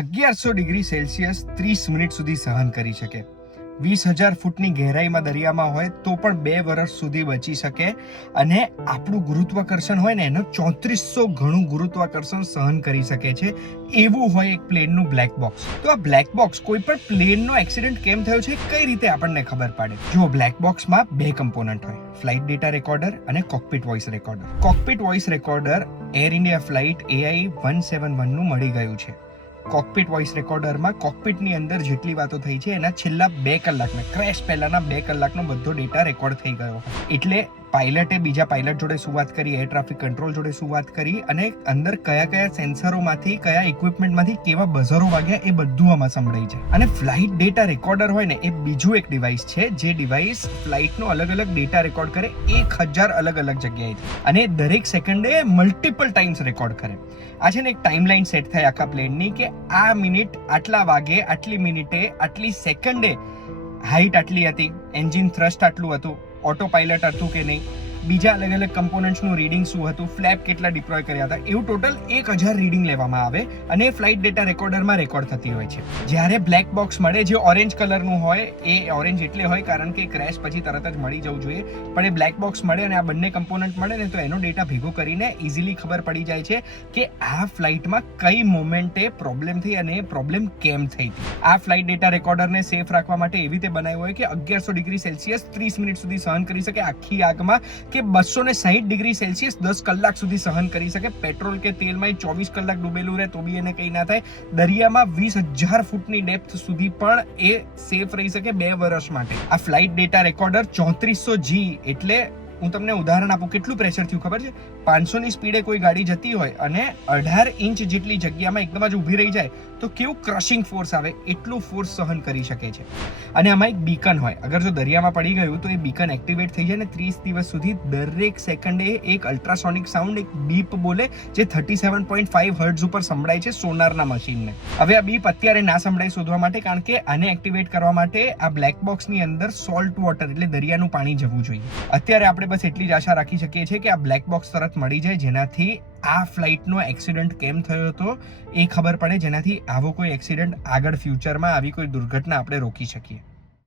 1100°C 30 minute સુધી સહન કરી શકે. 20,000 ફૂટની ગહેરાઈમાં દરિયામાં હોય તો પણ 2 વર્ષ સુધી બચી શકે. અને આપણું ગુરુત્વાકર્ષણ હોય ને એનો 3400 ગણું ગુરુત્વાકર્ષણ સહન કરી શકે છે. એવું હોય એક પ્લેનનું બ્લેક બોક્સ. તો આ બ્લેક બોક્સ કોઈ પણ પ્લેનનો એક્સિડન્ટ કેમ થયો છે કઈ રીતે આપણને ખબર પડે? જો બ્લેક બોક્સમાં 2 કમ્પોનન્ટ હોય, ફ્લાઇટ ડેટા રેકોર્ડર અને cockpit voice recorder. Cockpit voice recorder air India flight AI-171 નું મળી ગયું છે. કોકપિટ વોઇસ રેકોર્ડરમાં કોકપિટની અંદર જેટલી વાતો થઈ છે એના છેલ્લા 2 કલાકના ક્રેશ પહેલાના 2 કલાકનો બધો ડેટા રેકોર્ડ થઈ ગયો. એટલે પાયલટે બીજા પાયલટ જોડે શું વાત કરી, એર ટ્રાફિક કંટ્રોલ જોડે શું વાત કરી અને અંદર કયા કયા સેન્સરોમાંથી કયા ઇક્વિપમેન્ટમાંથી કેવા બઝરો વાગ્યા એ બધું આમાં સંભળાય છે. અને ફ્લાઇટ ડેટા રેકોર્ડર હોય ને એ બીજું એક ડિવાઇસ છે જે ડિવાઇસ ફ્લાઇટનો અલગ અલગ ડેટા રેકોર્ડ કરે 1000 અલગ અલગ જગ્યાએથી અને દરેક સેકન્ડે મલ્ટિપલ ટાઈમ્સ રેકોર્ડ કરે. આ છે ને એક ટાઈમલાઈન સેટ થાય આખા પ્લેનની કે આ મિનિટ આટલા વાગે આટલી મિનિટે આટલી સેકન્ડે હાઈટ આટલી હતી, એન્જિન થ્રસ્ટ આટલું હતું, ઓટો પાયલટ હતું કે નહીં, બીજા અલગ અલગ કમ્પોનન્ટ્સનું રીડિંગ શું હતું, ફ્લેપ કેટલા ડિપ્લોય કર્યા હતા, એવું ટોટલ 1000 રીડિંગ લેવામાં આવે અને ફ્લાઇટ ડેટા રેકોર્ડરમાં રેકોર્ડ થતી હોય છે. જ્યારે બ્લેક બોક્સ મળે જે ઓરેન્જ કલરનું હોય, એ ઓરેન્જ એટલે હોય કારણ કે ક્રેશ પછી તરત જ મળી જવું જોઈએ, પણ એ બ્લેક બોક્સ મળે અને આ બંને કમ્પોનન્ટ મળે ને તો એનો ડેટા ભેગો કરીને ઇઝીલી ખબર પડી જાય છે કે આ ફ્લાઇટમાં કઈ મોમેન્ટે પ્રોબ્લેમ થઈ અને એ પ્રોબ્લેમ કેમ થઈ હતી. આ ફ્લાઇટ ડેટા રેકોર્ડરને સેફ રાખવા માટે એવી રીતે બનાવ્યું હોય કે 1100°C 30 મિનિટ સુધી સહન કરી શકે આખી આગમાં, કે 260°C 10 કલાક સુધી સહન કરી શકે. પેટ્રોલ કે તેલમાં 24 કલાક ડૂબેલું રહે તો બી એને કંઈ ના થાય. દરિયામાં 20,000 ફૂટની ડેપ્થ સુધી પણ એ સેફ રહી શકે 2 વર્ષ માટે. આ ફ્લાઇટ ડેટા રેકોર્ડર 3400G એટલે હું તમને ઉદાહરણ આપું કેટલું પ્રેશર થયું ખબર છે? 500ની સ્પીડે કોઈ ગાડી જતી હોય અને 18 ઇંચ જેટલી જગ્યામાં એકદમ જ ઊભી રહી જાય તો કેવું ક્રશિંગ ફોર્સ આવે, એટલું ફોર્સ સહન કરી શકે છે. અને આમાં એક બીકન હોય, અગર જો દરિયામાં પડી ગયું તો એ બીકન એક્ટિવેટ થઈ જાય ને 30 દિવસ સુધી દરેક સેકન્ડે એક અલ્ટ્રાસોનિક સાઉન્ડ, એક બીપ બોલે જે 37.5 હર્ટ્ઝ ઉપર સંભળાય છે સોનારના મશીનને. હવે આ બીપ અત્યારે ના સંભળાય શોધવા માટે, કારણ કે આને એક્ટિવેટ કરવા માટે આ બ્લેક બોક્સની અંદર સોલ્ટ વોટર એટલે દરિયાનું પાણી જવું જોઈએ. અત્યારે આપણે બસ એટલી જ આશા રાખી શકીએ છીએ કે આ બ્લેક બોક્સ તરત મળી જાય જેનાથી આ ફ્લાઇટનો એક્સિડન્ટ કેમ થયો હતો એ ખબર પડે, જેનાથી આવો કોઈ એક્સિડન્ટ આગળ ફ્યુચરમાં આવી કોઈ દુર્ઘટના આપણે રોકી શકીએ.